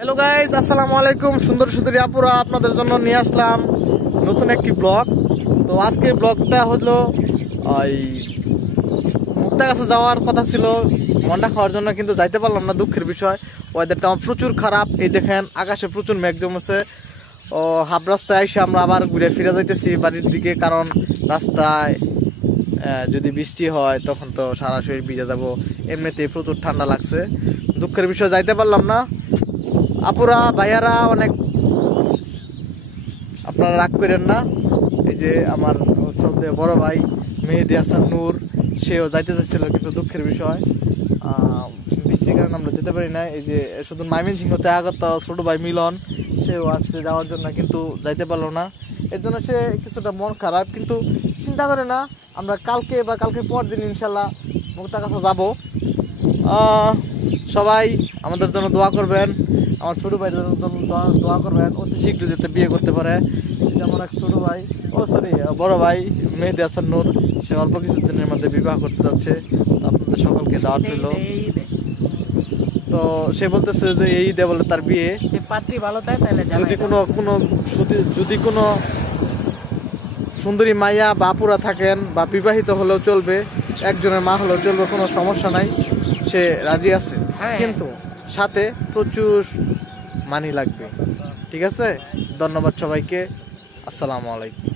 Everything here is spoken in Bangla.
হ্যালো গাইজ, আসসালামু আলাইকুম। সুন্দর সুন্দরী আপুরা, আপনাদের জন্য নিয়ে আসলাম নতুন একটি ব্লগ। তো আজকের ব্লগটা হলো ওই মুক্তাগাছা যাওয়ার কথা ছিল মন্ডা খাওয়ার জন্য, কিন্তু যাইতে পারলাম না, দুঃখের বিষয়। ওয়েদারটা আমার প্রচুর খারাপ। এই দেখেন আকাশে প্রচুর মেঘ জমেছে। ও হাফ রাস্তায় এসে আমরা আবার ঘুরে ফিরে যাইতেছি বাড়ির দিকে, কারণ রাস্তায় যদি বৃষ্টি হয় তখন তো সারা শরীর ভিজে যাবো। এমনিতেই প্রচুর ঠান্ডা লাগছে, দুঃখের বিষয় যাইতে পারলাম না। আপুরা ভাইয়ারা অনেক আপনারা রাগ করেন না। এই যে আমার সবচেয়ে বড় ভাই মেহেদি হাসান নূর, সেও যাইতে চাচ্ছিল, কিন্তু দুঃখের বিষয় বৃষ্টির কারণে আমরা যেতে পারি না। এই যে শুধু ময়মনসিংহতে আগত ছোট ভাই মিলন, সেও আসছে যাওয়ার জন্য, কিন্তু যাইতে পারলো না। এর জন্য সে কিছুটা মন খারাপ, কিন্তু চিন্তা করে না, আমরা কালকে বা কালকে পর দিন ইনশাল্লাহ মুক্তাগাছা যাব। সবাই আমাদের জন্য দোয়া করবেন, আমার ছোট ভাইদের জন্য দোয়া করবেন, অতি শীঘ্র যাতে বিয়ে করতে পারে। যেমন এক ছোট ভাই, বড় ভাই মেহেদি হাসান নূর, সে অল্প কিছুদিনের মধ্যে বিবাহ করতে যাচ্ছে। আপনাদের সকলকে দাওয়াত রইল। তো সে বলতেছে যে এই ঈদে বলে তার বিয়ে। যদি কোনো সুন্দরী মাইয়া বা আপুরা থাকেন বা বিবাহিত হলেও চলবে, একজনের মা হলেও চলবে, কোনো সমস্যা নাই, সে রাজি আছে। কিন্তু সাথে প্রচুর মানি লাগবে। ঠিক আছে, ধন্যবাদ সবাইকে। আসসালামু আলাইকুম।